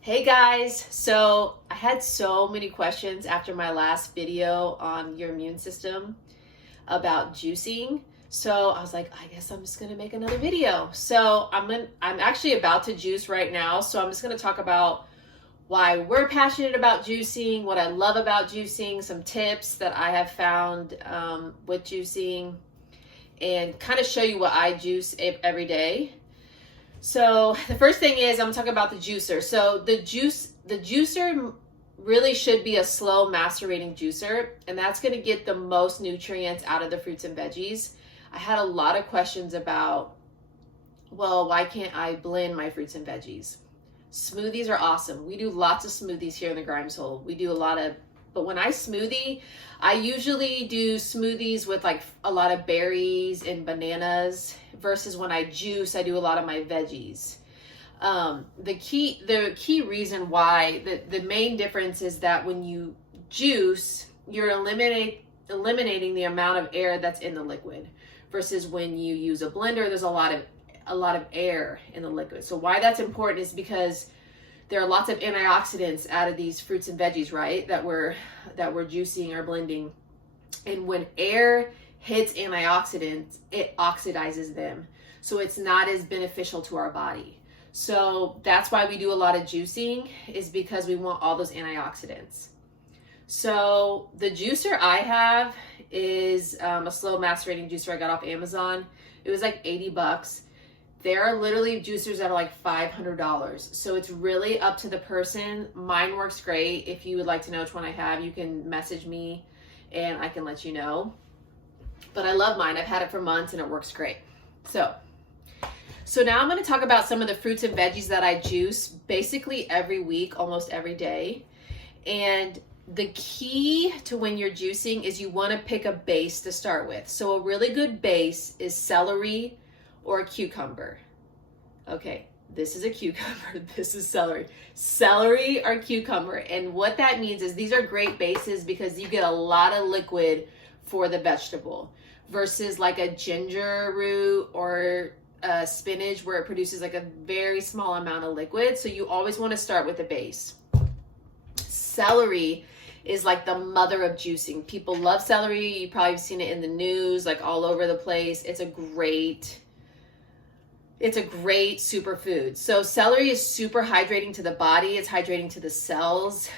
Hey guys, so I had so many questions after my last video on your immune system about juicing. So I was like, I guess I'm just gonna make another video. So I'm actually about to juice right now. So I'm just gonna talk about why we're passionate about juicing, what I love about juicing, some tips that I have found with juicing, and kind of show you what I juice every day. So the first thing is I'm gonna talk about the juicer. So the juicer really should be a slow macerating juicer, and that's gonna get the most nutrients out of the fruits and veggies. I had a lot of questions about, well, why can't I blend my fruits and veggies? Smoothies are awesome. We do lots of smoothies here in the Grimes hole. We do a lot of, but when I smoothie, I usually do smoothies with like a lot of berries and bananas versus when I juice, I do a lot of my veggies. The key reason why, the main difference is that when you juice, you're eliminating the amount of air that's in the liquid versus when you use a blender, there's a lot of air in the liquid. So why that's important is because there are lots of antioxidants out of these fruits and veggies, right? That we're juicing or blending. And when air hits antioxidants, it oxidizes them. So it's not as beneficial to our body. So that's why we do a lot of juicing, is because we want all those antioxidants. So the juicer I have is a slow macerating juicer I got off Amazon. It was like $80. There are literally juicers that are like $500. So it's really up to the person. Mine works great. If you would like to know which one I have, you can message me and I can let you know. But I love mine. I've had it for months and it works great. So now I'm going to talk about some of the fruits and veggies that I juice basically every week, almost every day. And the key to when you're juicing is you want to pick a base to start with. So a really good base is celery or a cucumber. Okay, this is a cucumber, this is celery. Celery or cucumber. And what that means is these are great bases because you get a lot of liquid for the vegetable versus like a ginger root or spinach where it produces like a very small amount of liquid. So you always want to start with a base. Celery is like the mother of juicing. People love celery. You probably have seen it in the news, like all over the place. It's a great superfood. So celery is super hydrating to the body. It's hydrating to the cells.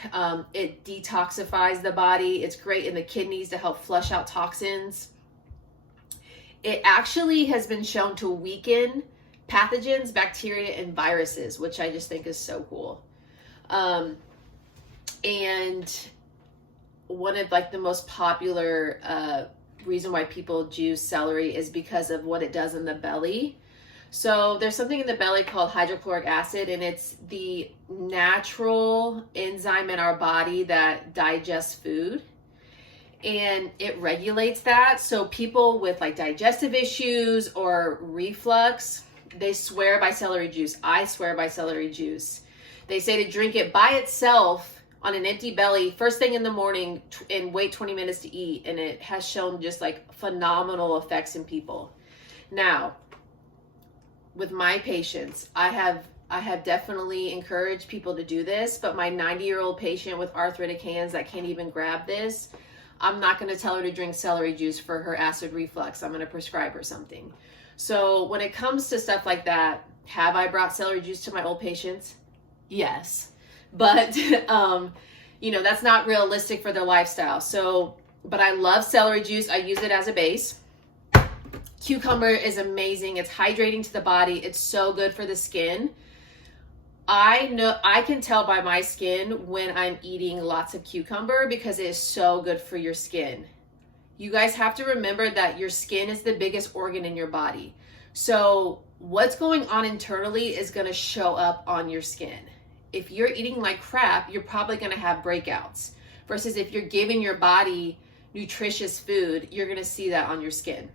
It detoxifies the body. It's great in the kidneys to help flush out toxins. It actually has been shown to weaken pathogens, bacteria, and viruses, which I just think is so cool. And one of like the most popular reason why people juice celery is because of what it does in the belly. So there's something in the belly called hydrochloric acid, and it's the natural enzyme in our body that digests food, and it regulates that. So people with like digestive issues or reflux, they swear by celery juice. I swear by celery juice. They say to drink it by itself on an empty belly first thing in the morning and wait 20 minutes to eat, and it has shown just like phenomenal effects in people. Now, with my patients, I have definitely encouraged people to do this, but my 90-year-old patient with arthritic hands that can't even grab this, I'm not going to tell her to drink celery juice for her acid reflux. I'm going to prescribe her something. So when it comes to stuff like that, have I brought celery juice to my old patients? Yes. But, that's not realistic for their lifestyle. So, but I love celery juice. I use it as a base. Cucumber is amazing. It's hydrating to the body. It's so good for the skin. I can tell by my skin when I'm eating lots of cucumber because it is so good for your skin. You guys have to remember that your skin is the biggest organ in your body. So what's going on internally is going to show up on your skin. If you're eating like crap, you're probably going to have breakouts. Versus if you're giving your body nutritious food, you're going to see that on your skin.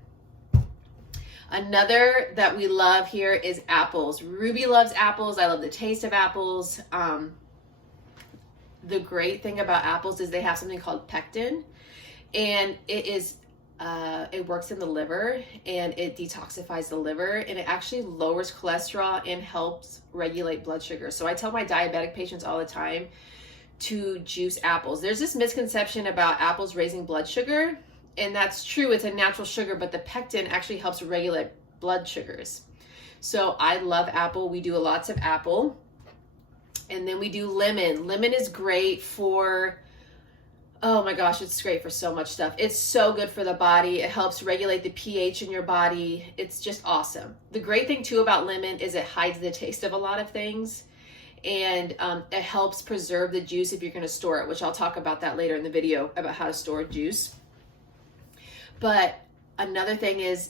Another that we love here is apples. Ruby loves apples. I love the taste of apples. The great thing about apples is they have something called pectin, and it is it works in the liver and it detoxifies the liver, and it actually lowers cholesterol and helps regulate blood sugar. So I tell my diabetic patients all the time to juice apples. There's this misconception about apples raising blood sugar, and that's true. It's a natural sugar, but the pectin actually helps regulate blood sugars. So I love apple. We do lots of apple. And then we do lemon. Lemon is great for, oh my gosh, it's great for so much stuff. It's so good for the body. It helps regulate the pH in your body. It's just awesome. The great thing too about lemon is it hides the taste of a lot of things. And it helps preserve the juice if you're going to store it, which I'll talk about that later in the video about how to store juice. But another thing is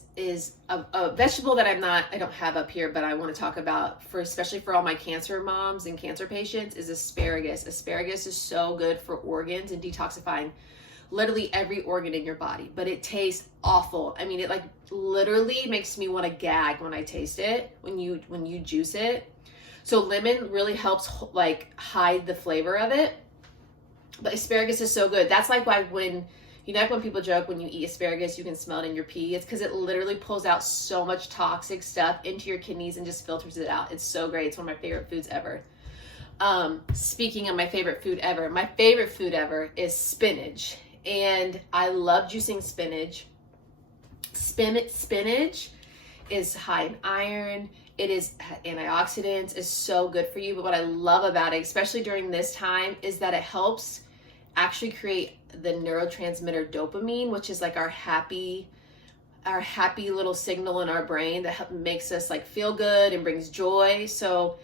a vegetable that I don't have up here, but I want to talk about especially for all my cancer moms and cancer patients, is asparagus. Asparagus is so good for organs and detoxifying literally every organ in your body, but it tastes awful. I mean, it like literally makes me want to gag when I taste it, when you juice it. So lemon really helps like hide the flavor of it, but asparagus is so good. That's like why when people joke when you eat asparagus, you can smell it in your pee. It's because it literally pulls out so much toxic stuff into your kidneys and just filters it out. It's so great. It's one of my favorite foods ever. Speaking of my favorite food ever is spinach. And I love juicing spinach. Spinach is high in iron. It is antioxidants, is so good for you. But what I love about it, especially during this time, is that it helps actually create the neurotransmitter dopamine, which is like our happy little signal in our brain that makes us like feel good and brings joy. So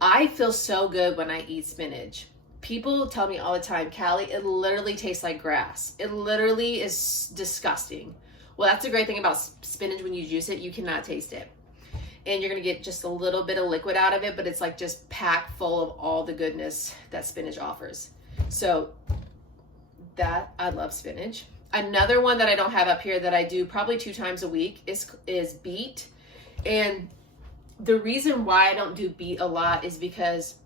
I feel so good when I eat spinach. People tell me all the time, Callie, it literally tastes like grass. It literally is disgusting. Well, that's the great thing about spinach. When you juice it, you cannot taste it. And you're going to get just a little bit of liquid out of it, but it's like just packed full of all the goodness that spinach offers. So that, I love spinach. Another one that I don't have up here that I do probably 2 times a week is beet. And the reason why I don't do beet a lot is because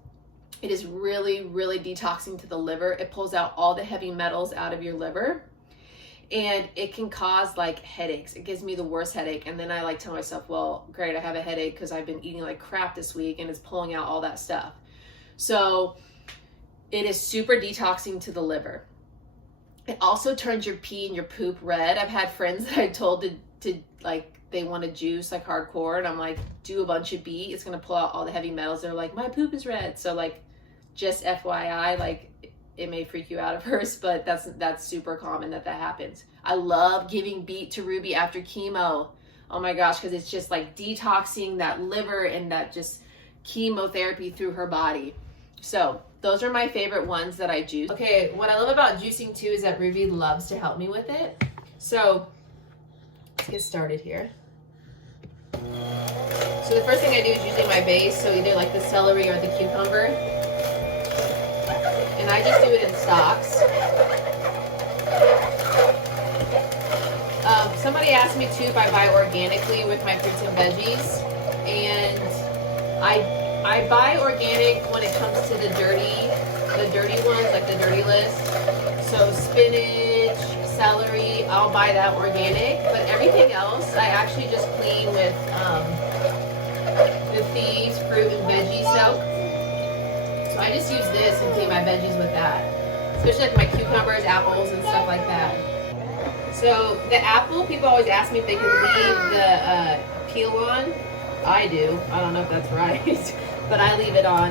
it is really, really detoxing to the liver. It pulls out all the heavy metals out of your liver. And it can cause like headaches. It gives me the worst headache. And then I like tell myself, well, great, I have a headache because I've been eating like crap this week and it's pulling out all that stuff. So it is super detoxing to the liver. It also turns your pee and your poop red. I've had friends that I told to like, they want to juice like hardcore. And I'm like, do a bunch of beet. It's going to pull out all the heavy metals. They're like, my poop is red. So like, just FYI, like, it may freak you out at first, but that's super common that happens. I love giving beet to Ruby after chemo. Oh my gosh, because it's just like detoxing that liver and that just chemotherapy through her body. So those are my favorite ones that I juice. Okay, what I love about juicing too is that Ruby loves to help me with it. So let's get started here. So the first thing I do is using my base, so either like the celery or the cucumber. And I just do it in stalks. Somebody asked me too if I buy organically with my fruits and veggies. And I buy organic when it comes to the dirty ones, like the dirty list. So spinach, celery, I'll buy that organic. But everything else, I actually just clean with the Thieves fruit and veggie soak. So I just use this and clean my veggies with that. Especially like my cucumbers, apples, and stuff like that. So the apple, people always ask me if they can leave the peel on. I do. I don't know if that's right, but I leave it on.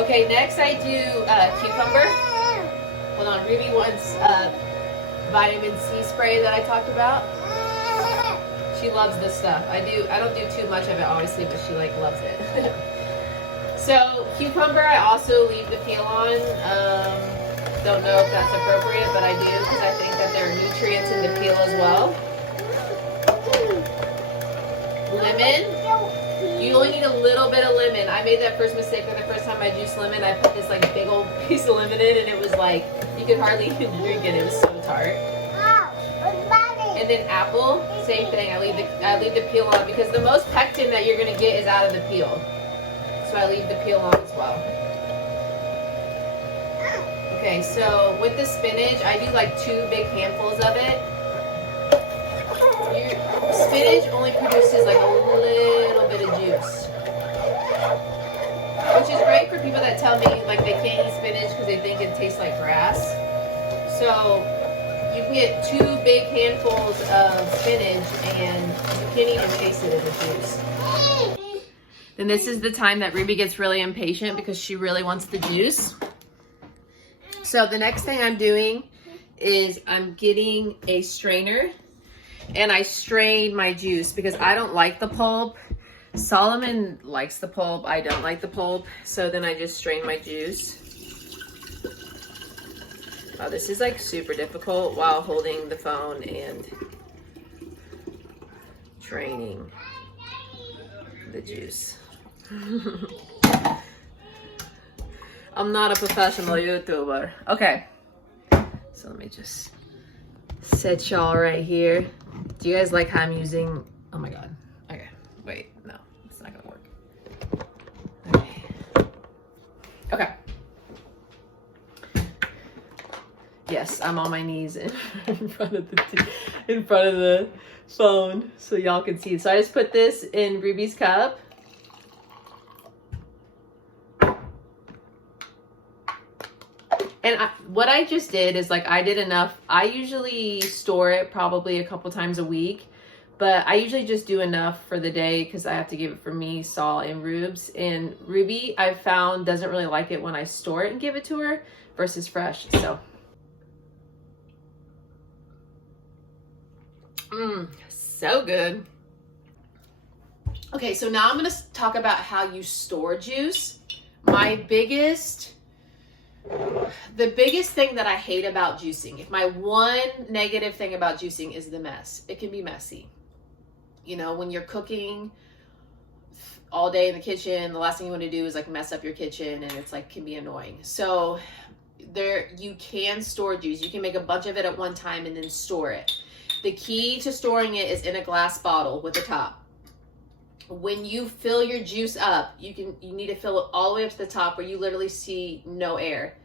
Okay, next I do cucumber. Hold on, Ruby wants vitamin C spray that I talked about. She loves this stuff. I don't do too much of it, obviously, but she like loves it. So cucumber, I also leave the peel on. Don't know if that's appropriate, but I do because I think that there are nutrients in the peel as well. Lemon, you only need a little bit of lemon. I made that first mistake the first time I juiced lemon. I put this like big old piece of lemon in, and it was like you could hardly even drink it. It was so tart. And then apple, same thing. I leave the peel on because the most pectin that you're gonna get is out of the peel. So I leave the peel on as well. Okay, so with the spinach, I do like 2 big handfuls of it. Spinach only produces like a little bit of juice, which is great for people that tell me like they can't eat spinach because they think it tastes like grass. So you can get 2 big handfuls of spinach and you can't even taste it in the juice. Then this is the time that Ruby gets really impatient because she really wants the juice. So the next thing I'm doing is I'm getting a strainer and I strain my juice because I don't like the pulp. Solomon likes the pulp. I don't like the pulp. So then I just strain my juice. Wow, this is like super difficult while holding the phone and draining the juice. I'm not a professional YouTuber. Okay, so let me just set y'all right here. Do you guys like how I'm using, oh my God. Okay, wait, no, it's not gonna work. Okay. Yes, I'm on my knees in front of the phone so y'all can see. So I just put this in Ruby's cup. And what I just did is like I did enough. I usually store it probably a couple times a week, but I usually just do enough for the day because I have to give it for me, Saul, and Rubes. And Ruby, I've found, doesn't really like it when I store it and give it to her versus fresh. So, so good. Okay, so now I'm going to talk about how you store juice. The biggest thing that I hate about juicing, if my one negative thing about juicing is the mess. It can be messy. You know, when you're cooking all day in the kitchen, the last thing you want to do is like mess up your kitchen, and it's like can be annoying. So you can store juice. You can make a bunch of it at one time and then store it. The key to storing it is in a glass bottle with a top. When you fill your juice up, you need to fill it all the way up to the top where you literally see no air,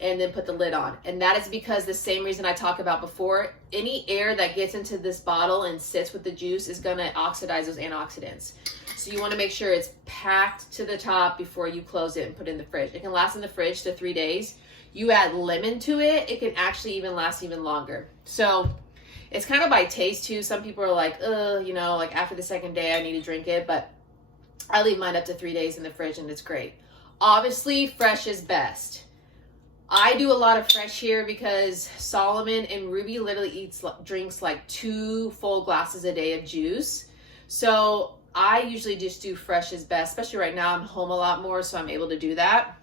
and then put the lid on. And that is because the same reason I talked about before, any air that gets into this bottle and sits with the juice is gonna oxidize those antioxidants. So you wanna make sure it's packed to the top before you close it and put it in the fridge. It can last in the fridge to 3 days. You add lemon to it, it can actually even last even longer. So it's kind of by taste too. Some people are like, you know, like after the second day I need to drink it, but I leave mine up to 3 days in the fridge and it's great. Obviously, fresh is best. I do a lot of fresh here because Solomon and Ruby literally drinks like 2 full glasses a day of juice. So I usually just do fresh is best, especially right now I'm home a lot more, so I'm able to do that.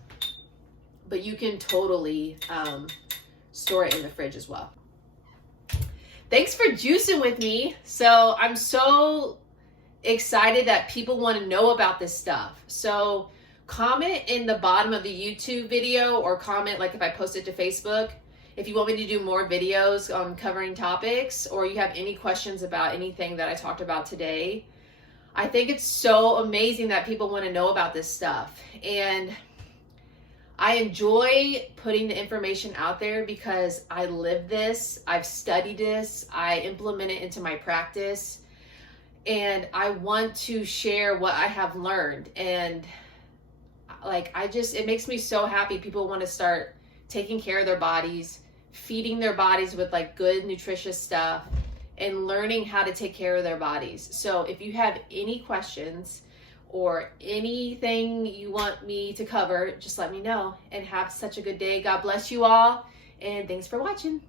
But you can totally store it in the fridge as well. Thanks for juicing with me. So I'm so excited that people want to know about this stuff. So comment in the bottom of the YouTube video, or comment like if I post it to Facebook, if you want me to do more videos on covering topics, or you have any questions about anything that I talked about today. I think it's so amazing that people want to know about this stuff. And I enjoy putting the information out there because I live this, I've studied this, I implement it into my practice, and I want to share what I have learned. And like, it makes me so happy people want to start taking care of their bodies, feeding their bodies with like good, nutritious stuff, and learning how to take care of their bodies. So if you have any questions or anything you want me to cover, just let me know. And have such a good day. God bless you all, and thanks for watching.